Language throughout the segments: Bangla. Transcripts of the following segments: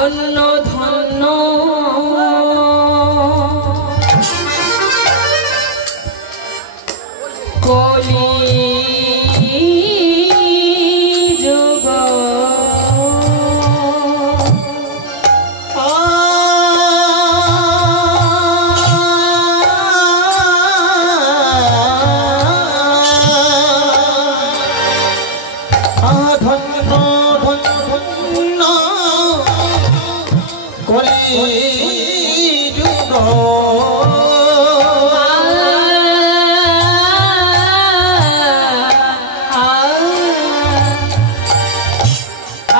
ধন্য ধন্য কলি যুগ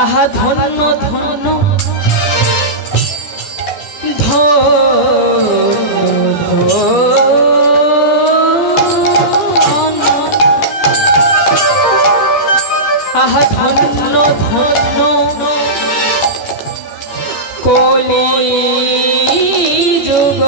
আহা ধন্য ধন্য আহা ধন্য ধন্য কলি যুগ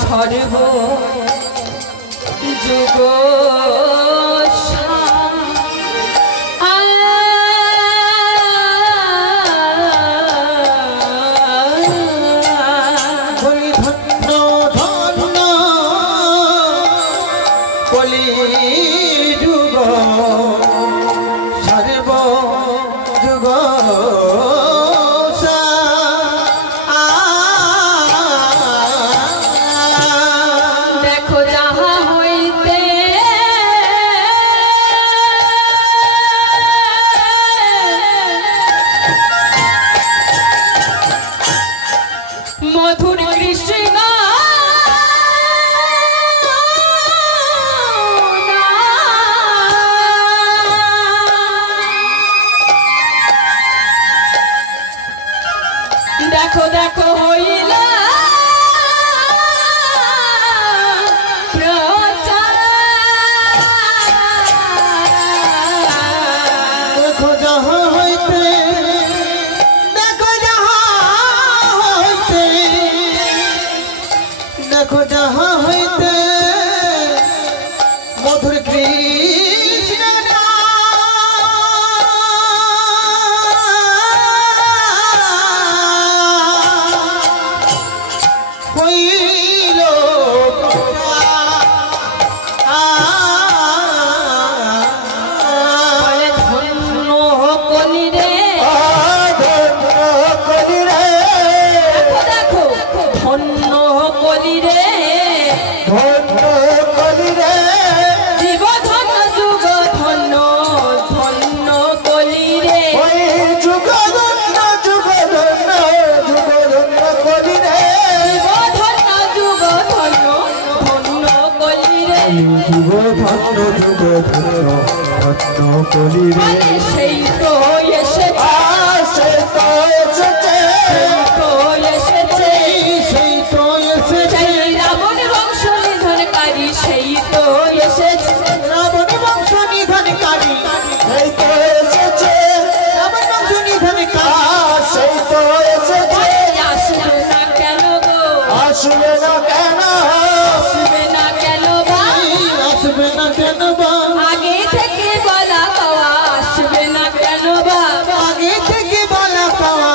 সর্ব যুগ বলি ধন্য ধন্য কলি যুগ সর্ব যুগ মধুর কৃষ্ণ দেখো দেখো হইল দেখো যাহা হইতে দেখো যাহা হইতে মধুর কৃষ্ণ হইল ধন্য কলি রে দেখো ধন্য কলি রে জীব ধন্য যুগ ধন্য ধন্য কলি রে যুগ ধন্য যুগ ধন্য যুগ ধন্য কলি রে জীব ধন্য যুগ ধন্য ধন্য কলি রে যুগ ধন্য যুগ ধন্য ধন্য কলি রে সেই তো এসেছে সে তো এসেছে সেই তো এসেছে সেই রাবণ বংশ নিধনকারী সেই তো এসেছে রাবণ বংশ নিধনকারী সেই তো এসেছে রাবণ বংশ নিধনকারী সেই তো এসেছে আসবে না কেন গো আসবে না কেন আসবে না কেন ভাই আসবে না কেন বা আগে থেকে বলা পাওয়া আসবে না কেন বা আগে থেকে বলা পাওয়া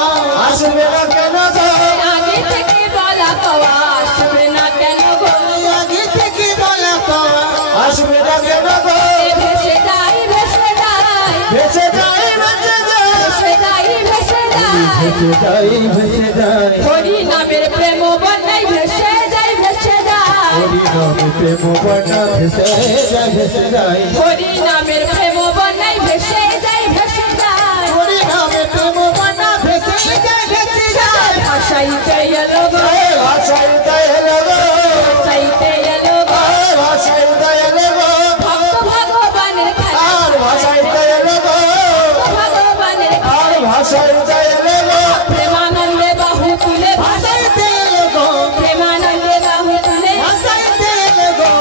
আসবে না কেন বা আগে থেকে বলা পাওয়া আসবে না কেন গো আগে থেকে বলা পাওয়া আসবে না কেন বা ভেসে যাই ভেসে যাই ভেসে যাই ভেসে যাই ভেসে যাই ভেসে যাই ভেসে যাই ভেসে যাই হরি নামের প্রেম বন্যায় ভেসে যাই ভেসে যাই হরি নামে প্রেম বন্যা ভেসে যাই ভেসে যাই হরি নামের প্রেম বন্যায় ভেসে যাই ভেসে যাই হরি নামে প্রেম বন্যা ভেসে যাই ভেসে যাই ভাসাইতে এলো গো ভাসাইতে এলো গো ভাসাইতে এলো গো ভাসাইতে এলো গো ভক্ত ভগবানের খেলা আর ভাসাইতে এলো গো ভগবানের আর ভাসাইতে এলো গো প্রেমানন্দে বাহু তুলে ভাসাইতে এলো গো প্রেমানন্দে বাহু তুলে ভাসাইতে এলো গো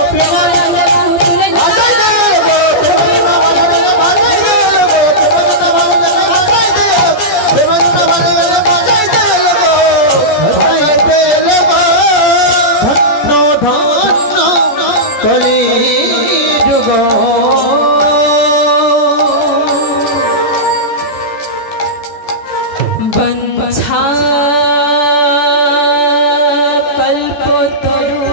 গো বঞ্ছা কল্পতরু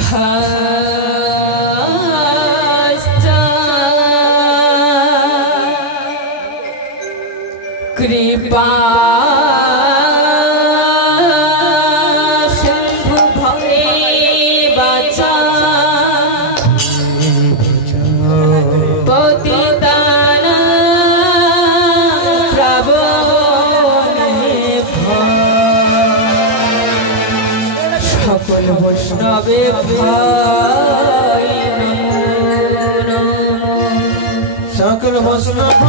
ভাস্তা কৃপা সিন্ধু ভয়ে বাচা পতিতানাং প্রবনেভ্যো সকল বৈষ্ণবে ভাই নমো সকল বৈষ্ণব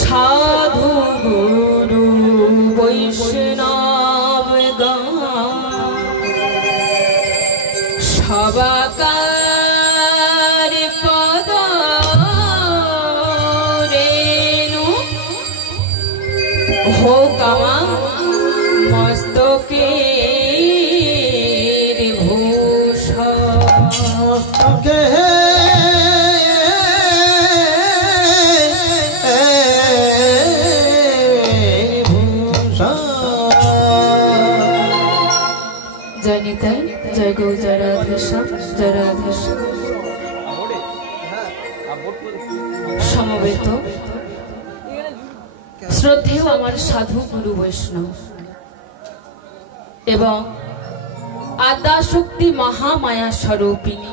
সাধু গুরু বৈষ্ণব সবাকার পদ রেণু হোক আমার মস্তকের ভূষণ মস্তকে জয় নিতাই, জয় গৌ, জয় রাধেশ্যাম, জয় রাধেশ্যাম। সমবেত শ্রদ্ধেয় আমার সাধু গুরু বৈষ্ণব এবং আদ্যাশক্তি মহামায়া স্বরূপিণী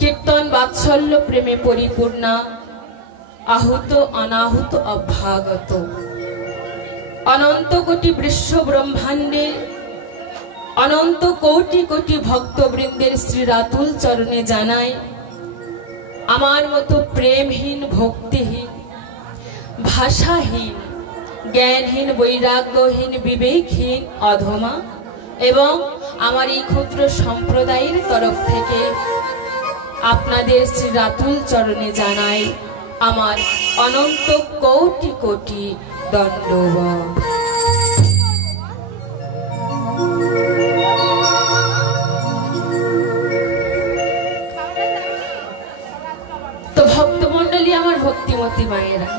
কীর্তন বাৎসল্য প্রেমে পরিপূর্ণা আহুত অনাহুত অভ্যাগত অনন্ত কোটি বিশ্ব ব্রহ্মাণ্ডে অনন্ত কোটি কোটি ভক্তবৃন্দের শ্রী রাতুল চরণে জানাই আমার মতো প্রেমহীন ভক্তিহীন ভাষাহীন জ্ঞানহীন বৈরাগ্যহীন বিবেকহীন অধমা এবং আমার এই ক্ষুদ্র সম্প্রদায়ের তরফ থেকে আপনাদের শ্রী রাতুল চরণে জানাই আমার অনন্ত কোটি কোটি দণ্ডবত। তো ভক্তমণ্ডলী আমার ভক্তিমতী মায়েরা,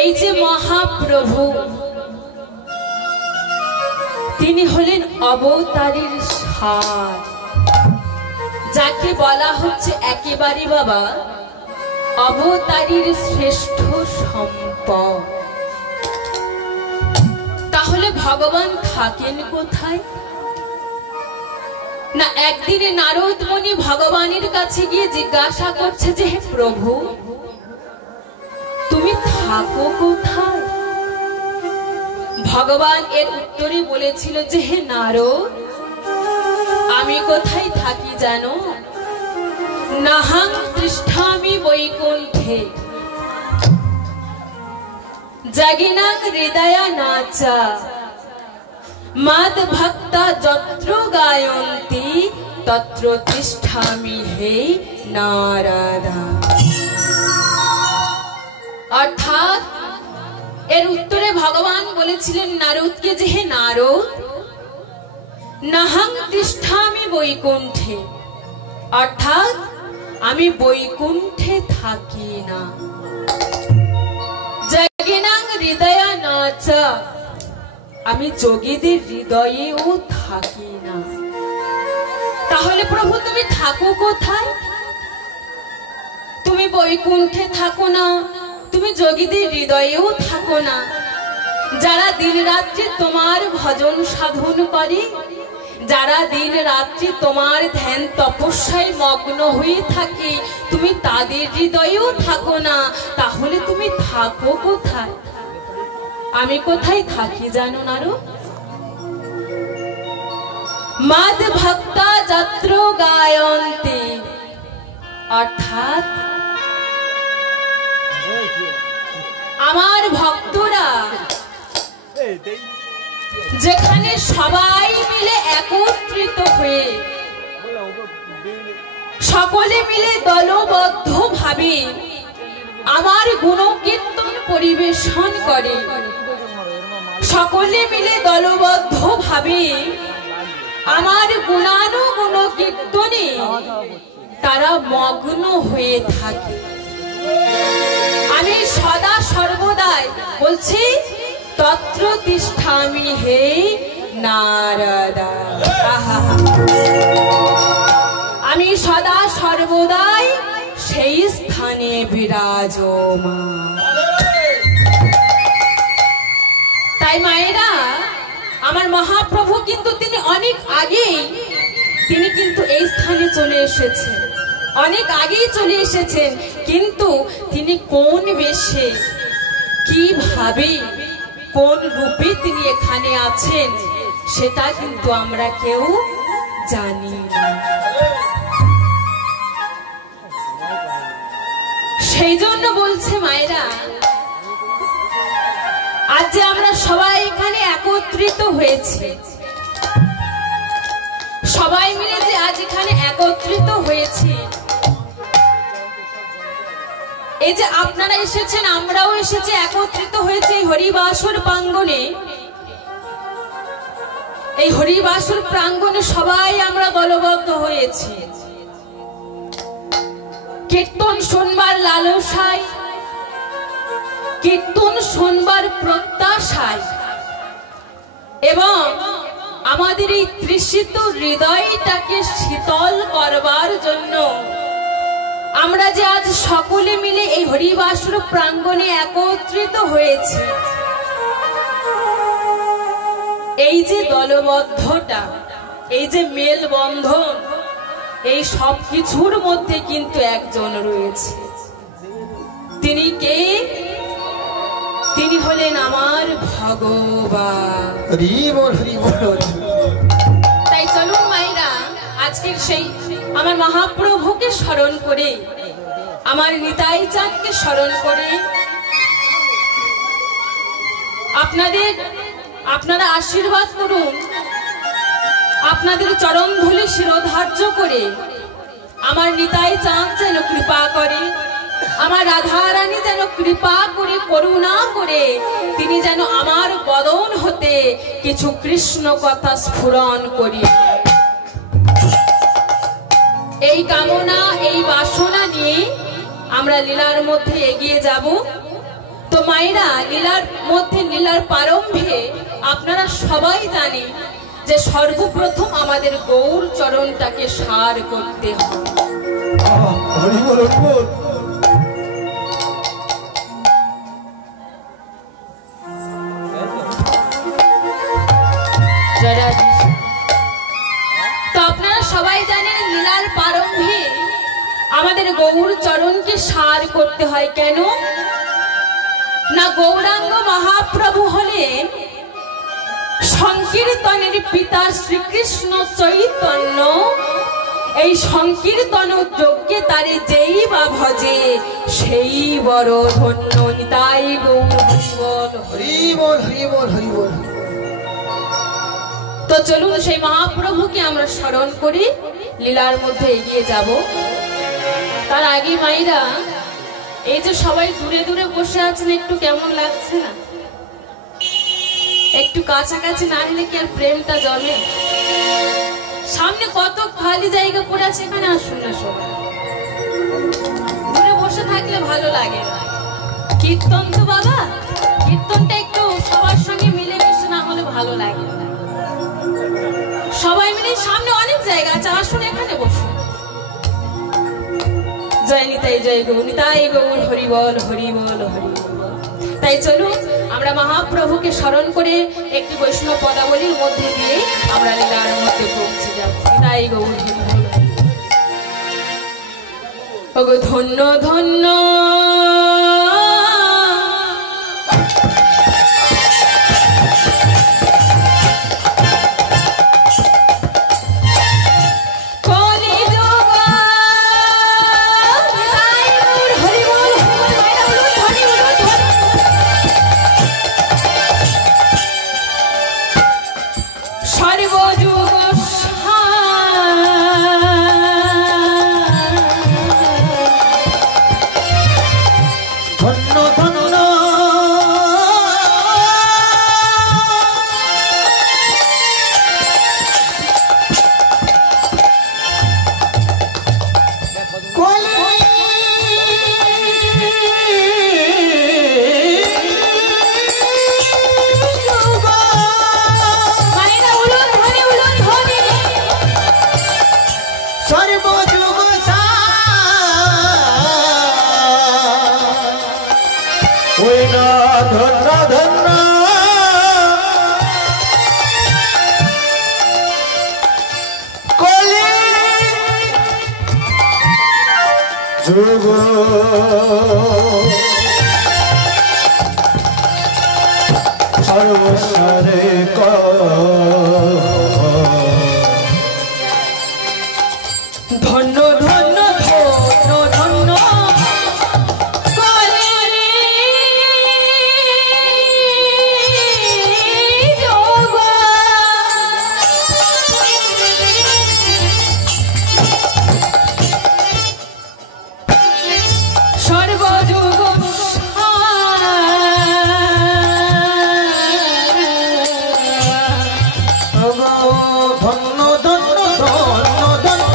এই যে মহাপ্রভু তিনি হলেন অবতারের সার, যাকে বলা হচ্ছে একেবারে বাবা অবতারের শ্রেষ্ঠ সম্পদ। তাহলে ভগবান থাকেন কোথায়? না একদিনে নারদ মুনি ভগবানের কাছে গিয়ে জিজ্ঞাসা করছে যে হে প্রভু তুমি থাকো কোথায়? ভগবান এর উত্তরে বলেছিল যে হে নারদ আমি কোথায় থাকি জানো? নাহং তিষ্ঠামি বৈকুণ্ঠে জাগিনাং হৃদয়া নাচা মাদ ভক্তা যত্র গায়ন্তি তত্র তিষ্ঠামি হে নারদা। অর্থাৎ এর উত্তরে ভগবান বলেছিলেন নারদকে যে হে নারদ নাহং তিষ্ঠামি বৈকুণ্ঠে, অর্থাৎ আমি বৈকুণ্ঠে থাকি না। জাগিনাং হৃদয়া নাচা আমি যোগীদের হৃদয়েও থাকি না। তাহলে প্রভু তুমি থাকো কোথায়? তুমি বৈকুণ্ঠে থাকো না, তুমি যোগীদের হৃদয়েও থাকো না। যারা দিন রাত্রি তোমার ভজন সাধন করে, যারা দিন রাত্রি তোমার ধ্যান তপস্যায় মগ্ন হয়ে থাকে, তুমি তাদের হৃদয়েও থাকো না। তাহলে তুমি থাকো কোথায়? আমি কোথায় থাকি জানো নারদ? মাদ ভক্তা যত্র গায়ন্তে, অর্থাৎ আমার ভক্তরা যেখানে সবাই মিলে একত্রিত হয়ে সকলে মিলে দলবদ্ধ ভাবে আমার গুণকীর্তন পরিবেশন করে, সকলে মিলে দলবদ্ধ ভাবে আমার গুণানুগুণ কীর্তনে তারা মগ্ন হয়ে থাকে, আমি সদা সর্বদাই বলছি তত্র তিষ্ঠামি হে নারদা। আমি সদা সর্বদাই সেই স্থানে বিরাজমান। তাই মায়েরা, আমার মহাপ্রভু কিন্তু তিনি অনেক আগেই তিনি কিন্তু এই স্থানে চলে এসেছেন, অনেক আগেই চলে এসেছেন, কিন্তু তিনি কোন বেশে কিভাবে কোন রূপে তিনি এখানে আছেন সেটা কিন্তু আমরা কেউ জানি না। সেই জন্য বলছে মায়েরা, আজ যে আমরা সবাই এখানে একত্রিত হয়েছি, সবাই মিলে যে আজ এখানে একত্রিত হয়েছি, এই যে আপনারা এসেছেন, আমরাও এসেছি, একত্রিত হয়েছে এই হরিবাসর প্রাঙ্গণে। এই হরিবাসর প্রাঙ্গণে সবাই আমরা দলবদ্ধ হয়েছি কীর্তন শুনবার লালসায়, কীর্তন শুনবার প্রত্যাশায়, এবং আমাদের এই তৃষিত হৃদয়টাকে শীতল করবার জন্য আমরা যে আজ সকলে মিলে এই হরিবাসর প্রাঙ্গণে একত্রিত হয়েছি। এই যে দলবদ্ধতা, এই যে মেলবন্ধন, এই সব কিছুর মধ্যে কিন্তু একজন রয়েছে। তিনি কে? তিনি হলেন আমার ভগবান। তাই চলুন মায়েরা, আজকের সেই আমার মহাপ্রভুকে স্মরণ করে, আমার নিতাই চাঁদকে স্মরণ করে আপনারা আশীর্বাদ করুন, আপনাদের চরণ ধুলি শিরোধার্য করে আমার নিতাই চাঁদ যেন কৃপা করে, আমার রাধা রানী যেন কৃপা করে, করুণা করে তিনি যেন আমার বদন হতে কিছু কৃষ্ণ কথা স্ফুরণ করি। এই কামনা, এই বাসনা নিয়ে আমরা লীলার মধ্যে এগিয়ে যাব। তো মায়েরা, লীলার মধ্যে, লীলার প্রারম্ভে আপনারা সবাই জানেন যে সর্বপ্রথম আমাদের গৌর চরণটাকে সার করতে হবে। তো আপনারা সবাই জানেন লীলার প্রারম্ভে আমাদের গৌর চরণকে সার করতে হয়। কেন না? গৌরাঙ্গ মহাপ্রভু হলেন সংকীর্তনের পিতা শ্রীকৃষ্ণ চৈতন্য। এই সংকীর্তন যজ্ঞে তারে যেই বা ভজে সেই বড় ধন্য। নিতাই গৌর হরি বল, হরি বল, হরি বল। তো চলুন সেই মহাপ্রভুকে আমরা স্মরণ করি, লীলার মধ্যে এগিয়ে যাব। তার আগে মায়েরা, এই যে সবাই দূরে দূরে বসে আছেন, একটু কেমন লাগছে না? একটু কাছাকাছি না হলে কি আর প্রেমটা জমে? সামনে কত খালি জায়গা পড়ে আছে, এখানে আসুন না সবাই। দূরে বসে থাকলে ভালো লাগে না। কীর্তন তো বাবা, কীর্তনটা একটু সবার সঙ্গে মিলেমিশে না হলে ভালো লাগে না। সবাই মিলে সামনে অনেক জায়গা আছে, আসুন এখানে বসুন। জয় নিতাই, জয় গৌর নিতাই গৌর, হরি বল, হরি বল, হরি বল। তাই চলুন আমরা মহাপ্রভুকে স্মরণ করে একটি বৈষ্ণব পদাবলীর মধ্যে দিয়ে আমরা লীলার মধ্যে পৌঁছে যাব। নিতাই গৌর, হরি বল। ওগো ধন্য ধন্য সর্বযুগ ধন্য ধন্য সর্বসারে ধন্য ধন্য ধন্য ধন্য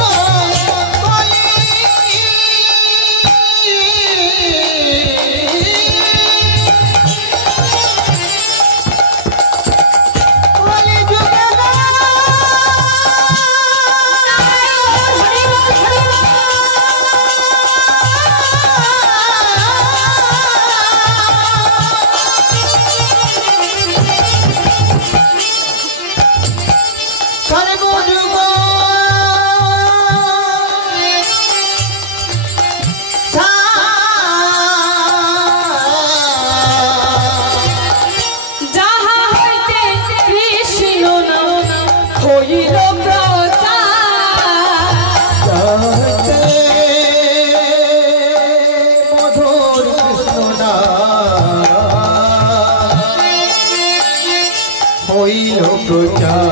হইল প্রচার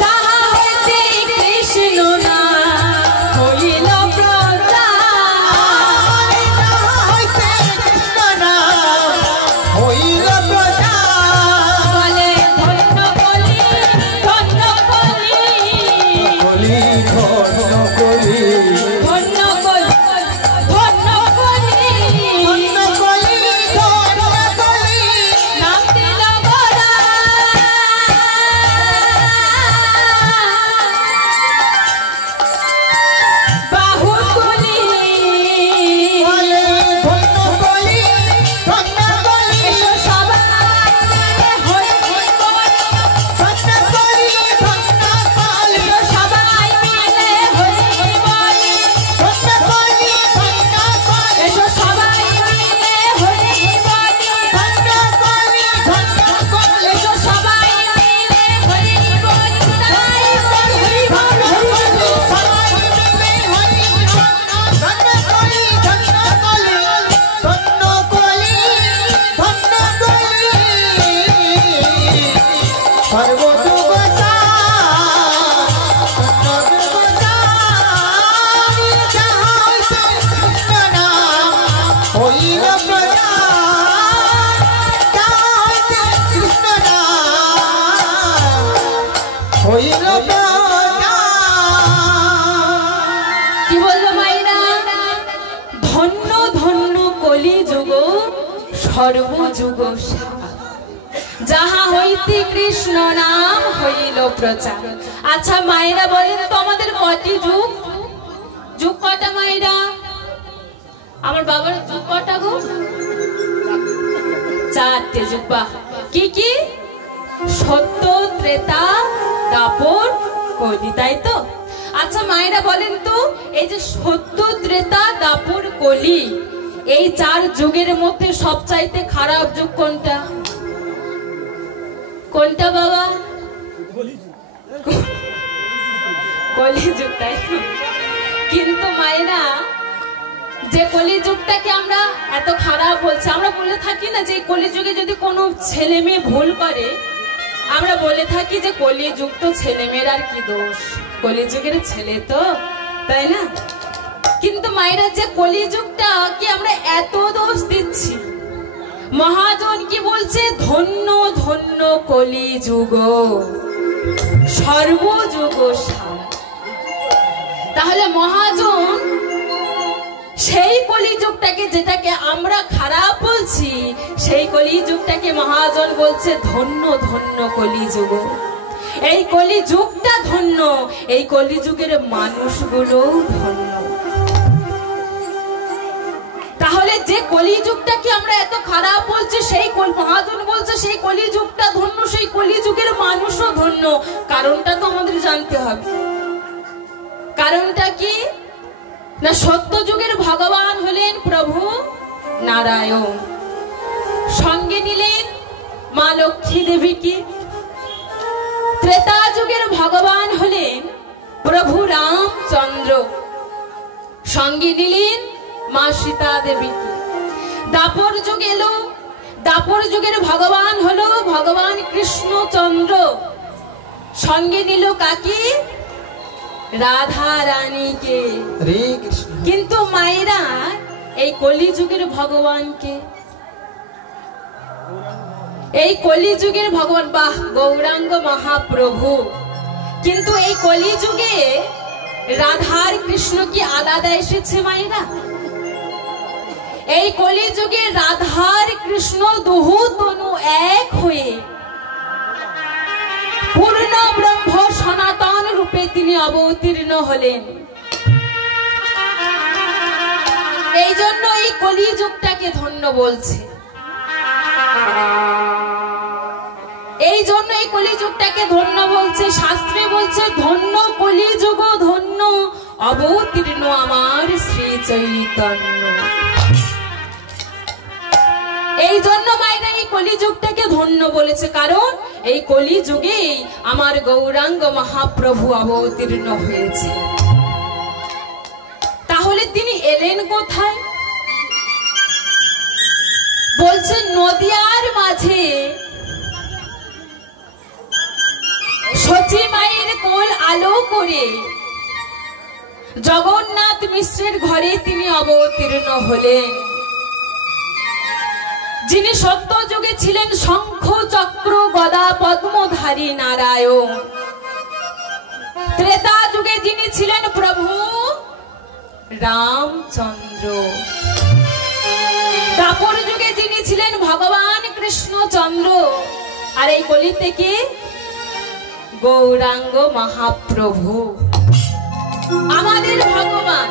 যাহা হইতে কৃষ্ণ নাম হইল প্রচার যাহা হইতে কৃষ্ণ নাম হইল প্রচার বলে ধন্য কলি ধন্য কলি বলি ধন্য কলি ধন্য কলি ধন্য কলি ধন্য কলি ধন্য কলি নাম দিল গোরা বাহু তুলি বলে ধন্য কলি ধন্য কলি এসো সবাই হই হই বল ধন্য কলি ধন্য কলি এসো সবাই মিলে হই হই বল ধন্য কলি ধন্য কলি এসো সবাই মিলে হই হই বল ধন্য কলি ধন্য কলি এসো সবাই মিলে হই বল তাই বল হই বল হই বল সবাই মিলে হরি ধন্য কলি ধন্য কলি ধন্য কলি ধন্য কলি সর্বদুবসা সর্বদুবসা যাহা হইতে কৃষ্ণ নাম হইল প্রচার যাহা হইতে কৃষ্ণ নাম হইল প্রচার কি বললো মাইরা ধন্য ধন্য কলি যুগ সর্বযুগ যাহা হইতে কৃষ্ণ নাম হইল প্রচার। আচ্ছা মায়েরা বলেন তো আমাদের কটি যুগ? যুগ কটা মায়েরা? আমার বাবার যুগ কটা গো? চারটে যুগ। বাহ, কি কি? সত্য, ত্রেতা, দাপর, কলি, তাই তো? আচ্ছা মায়েরা বলেন তো এই যে সত্য, ত্রেতা, দাপর, কলি এই চার যুগের মধ্যে সবচাইতে খারাপ যুগ কোনটা? কোনটা বাবা? কলিযুগ, তাই তো? কিন্তু মায়েরা যে কলিযুগটাকে আমরা এত খারাপ বলছি, আমরা বলে থাকি না যে কলিযুগে যদি কোনো ছেলে মেয়ে ভুল করে আমরা বলে থাকি যে কলিযুক্ত ছেলেমেয়ের আর কি দোষ, কলিযুগের ছেলে তো, তাই না? কিন্তু মায়েরা যে কলিযুগটা কি আমরা এত দোষ দিচ্ছি, মহাজন কি বলছে, ধন্য ধন্য কলিযুগ সর্বযুগ সার। তাহলে মহাজন সেই কলিযুগটাকে, যেটাকে আমরা খারাপ বলছি, সেই কলিযুগটাকে মহাজন বলছে ধন্য ধন্য কলিযুগ। এই কলিযুগটা ধন্য, এই কলিযুগের মানুষগুলোও ধন্য। তাহলে যে কলিযুগটাকে আমরা এত খারাপ বলছি, সেই মহাজন বলছে সেই কলিযুগটা ধন্য, সেই কলিযুগের মানুষও ধন্য। কারণটা তো আমাদের জানতে হবে। কারণটা কি না, সত্য যুগের ভগবান হলেন প্রভু নারায়ণ, সঙ্গে নিলেন মা লক্ষ্মী দেবীকে। ত্রেতা যুগের ভগবান হলেন প্রভু রামচন্দ্র, সঙ্গে নিলেন মা সীতা দেবীকে। দাপর যুগ এলো, দাপর যুগের ভগবান হলো ভগবান কৃষ্ণচন্দ্র, সঙ্গে নিল কাকে, রাধা রানীকে। কিন্তু মায়েরা এই কলিযুগের ভগবানকে, এই কলিযুগের ভগবান বাহ গৌরাঙ্গ মহাপ্রভু, কিন্তু এই কলিযুগে রাধার কৃষ্ণ কি আলাদা এসেছে মায়েরা? এই কলিযুগে রাধার কৃষ্ণ দুহু তনু এক হয়ে পূর্ণ ব্রহ্ম সনাতন রূপে তিনি অবতীর্ণ হলেন। এই জন্য এই কলিযুগটাকে ধন্য বলছে, এই জন্য এই কলিযুগটাকে ধন্য বলছে। শাস্ত্রে বলছে ধন্য কলিযুগ ধন্য অবতীর্ণ আমার শ্রী চৈতন্য। এই জন্য মায়েরা এই কলিযুগটাকে ধন্য বলেছে, কারণ এই কলিযুগে আমার গৌরাঙ্গ মহাপ্রভু অবতীর্ণ হয়েছে। তাহলে তিনি এলেন কোথায়? বলছে নদিয়ার মাঝে সচি মায়ের কোল আলো করে জগন্নাথ মিশ্রের ঘরে তিনি অবতীর্ণ হলেন। যিনি সত্য যুগে ছিলেন শঙ্খ চক্র গদা পদ্মধারী নারায়ণ, ত্রেতা যুগে যিনি ছিলেন প্রভু রামচন্দ্র, দাপর যুগে যিনি ছিলেন ভগবান কৃষ্ণচন্দ্র, আর এই কলিতে কি গৌরাঙ্গ মহাপ্রভু, আমাদের ভগবান,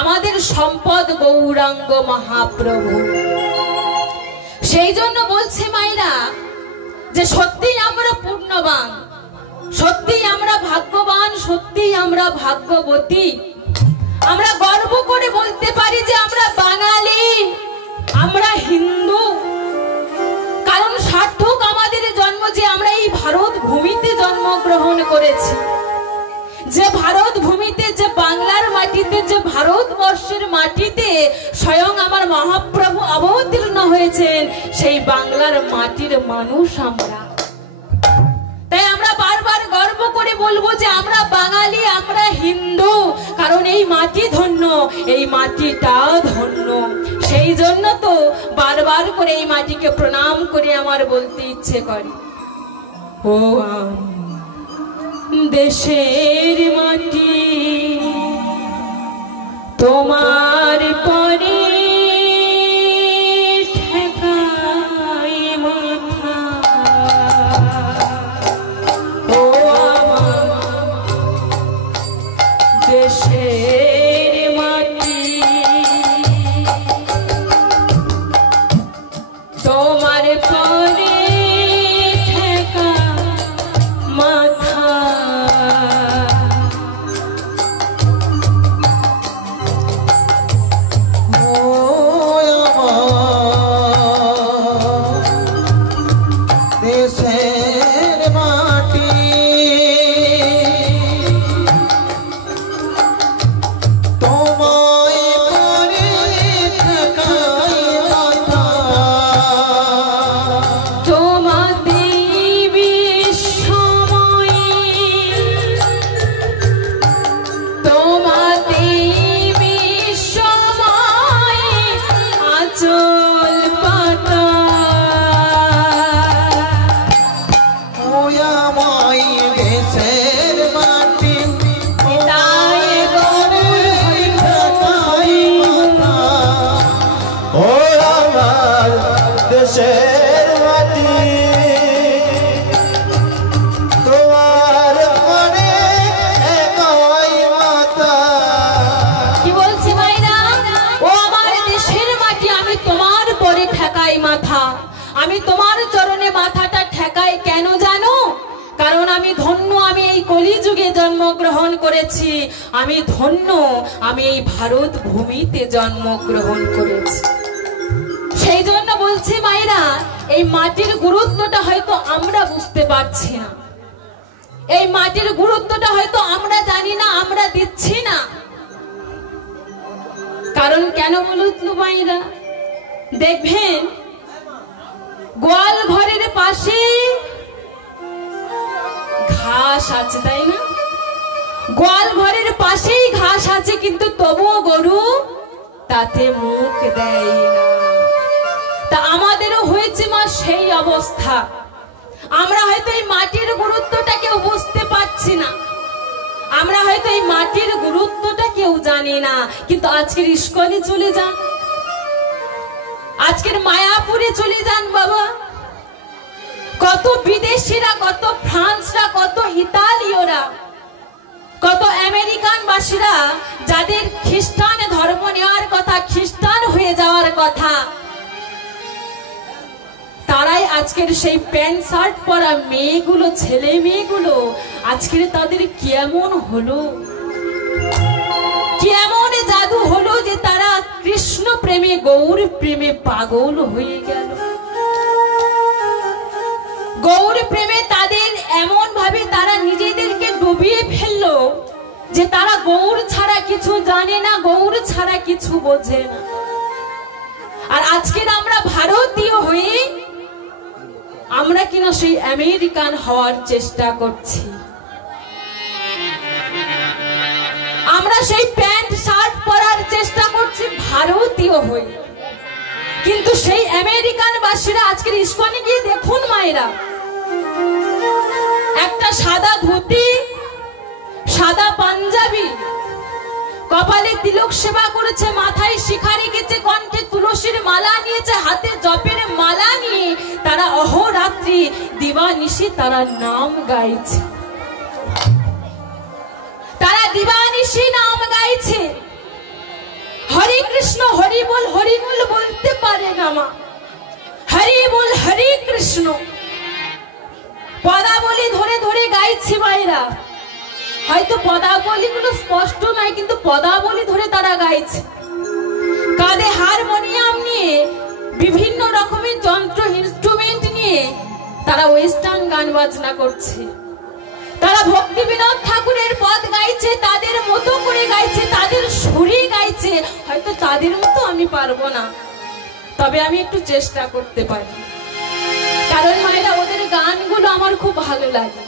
আমাদের সম্পদ গৌরাঙ্গ মহাপ্রভু। সেই জন্য বলছে মায়েরা যে সত্যি আমরা পূর্ণবান, সত্যি আমরা ভাগ্যবান, সত্যি আমরা ভাগ্যবতী। আমরা গর্ব করে বলতে পারি যে আমরা বাঙালি, আমরা হিন্দু, কারণ সার্থক আমাদের জন্ম যে আমরা এই ভারত ভূমিতে জন্মগ্রহণ করেছি। যে ভারত ভূমিতে, যে বাংলার মাটিতে, যে ভারতবর্ষের মাটিতে স্বয়ং আমার মহাপ্রভু অবতীর্ণ হয়েছেন, সেই বাংলার মাটির মানুষ আমরা। তাই আমরা বারবার গর্ব করে বলবো যে আমরা বাঙালি, আমরা হিন্দু, কারণ এই মাটি ধন্য, এই মাটিটা ধন্য। সেই জন্য তো বারবার করে এই মাটিকে প্রণাম করে আমার বলতে ইচ্ছে করে, ও দেশের মাটি তোমার পরে ঠেকাই মাথা, ও আমার দেশের মাটি তোমার পরে ধন্য, আমি এই কলিযুগে জন্মগ্রহণ করেছি, আমি ধন্য, আমি এই ভারত ভূমিতে জন্মগ্রহণ করেছি। সেই জন্য বলছি মায়েরা, এই মাটির গুরুত্বটা হয়তো আমরা বুঝতে পারছি না, এই মাটির গুরুত্বটা হয়তো আমরা জানি না, আমরা দিচ্ছি না। কারণ কেন বলুন তো মায়েরা, দেখবেন গোয়াল ঘরের পাশে ঘাস আছে, তাই না? গোয়াল ঘরের পাশেই ঘাস আছে, কিন্তু তবুও গরু তাতে মুখ দেয় না। তা আমাদেরও হয়েছে মা সেই অবস্থা। আমরা হয়তো এই মাটির গুরুত্বটা কেউ বুঝতে পারছি না, আমরা হয়তো এই মাটির গুরুত্বটা কেউ জানি না। কিন্তু আজকের ইস্কনে চলে যান, আজকের মায়াপুরে চলে যান বাবা, কত বিদেশিরা, কত ফ্রান্সরা, কত ইতালীয়রা, কত আমেরিকান বাসীরা, যাদের খ্রিস্টান ধর্ম নেওয়ার কথা, খ্রিস্টান হয়ে যাওয়ার কথা, তারাই আজকের সেই প্যান্ট শার্ট পরা মেয়েগুলো, ছেলে মেয়েগুলো আজকের তাদের কেমন হলো, কেমন জাদু হলো যে তারা কৃষ্ণ প্রেমে, গৌর প্রেমে পাগল হয়ে গেল। গৌর প্রেমে তাদের এমন ভাবে তারা নিজেদেরকে ডুবিয়ে ফেললো যে তারা গৌর ছাড়া কিছু জানে না, গৌর ছাড়া কিছু বোঝে না। আর আজকের আমরা ভারতীয় হয়ে আমরা কিনা সেই আমেরিকান হওয়ার চেষ্টা করছি, আমরা সেই প্যান্ট শার্ট পরার চেষ্টা করছি ভারতীয় হয়ে। কিন্তু সেই আমেরিকান বাসীরা আজকের ইস্কনে গিয়ে দেখুন মায়েরা, একটা সাদা ধুতি, সাদা পাঞ্জাবি, কপালে তিলক সেবা করেছে, মাথায় শিখা রেখেছে, কণ্ঠে তুলসীর মালা নিয়েছে, হাতে জপের মালা নিয়ে তারা অহরাত্রি দিবানিশি তারা নাম গাইছে, তারা দিবানিশি নাম গাইছে। হরে কৃষ্ণ, হরি বল, হরি বল বলতে পারে না মা, হরি বল, হরে কৃষ্ণ পদাবলী ধরে ধরে গাইছে মায়েরা। হয়তো পদাবলী গুলো স্পষ্ট নয়, কিন্তু পদাবলী ধরে তারা গাইছে। কাঁধে হারমোনিয়াম নিয়ে, বিভিন্ন রকমের যন্ত্র ইনস্ট্রুমেন্ট নিয়ে তারা ওয়েস্টার্ন গান বাজনা করছে, তারা ভক্তি বিনোদ ঠাকুরের পদ গাইছে, তাদের মতো করে গাইছে, তাদের সুরে গাইছে। হয়তো তাদের মতো আমি পারবো না, তবে আমি একটু চেষ্টা করতে পারি। কারণ মায়েরা, ওদের গানগুলো আমার খুব ভালো লাগে,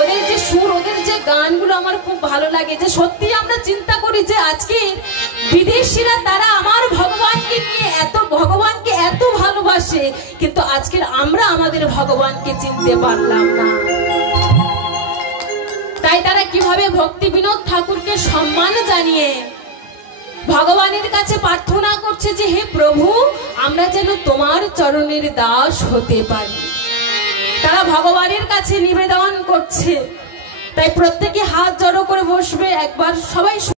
ওদের যে সুর, ওদের যে গানগুলো আমার খুব ভালো লাগে। যে সত্যি আমরা চিন্তা করি যে আজকে বিদেশিরা তারা আমার ভগবানকে নিয়ে এত, ভগবানকে এত ভালোবাসে, কিন্তু আজকের আমরা আমাদের ভগবানকে চিনতে পারলাম না। তাই তারা কিভাবে ভক্তি বিনোদ ঠাকুরকে সম্মান জানিয়ে ভগবানের কাছে প্রার্থনা করছে যে হে প্রভু, আমরা যেন তোমার চরণের দাস হতে পারি। তারা ভগবানের কাছে নিবেদন করছে। তাই প্রত্যেকে হাত জড়ো করে বসবে, একবার সবাই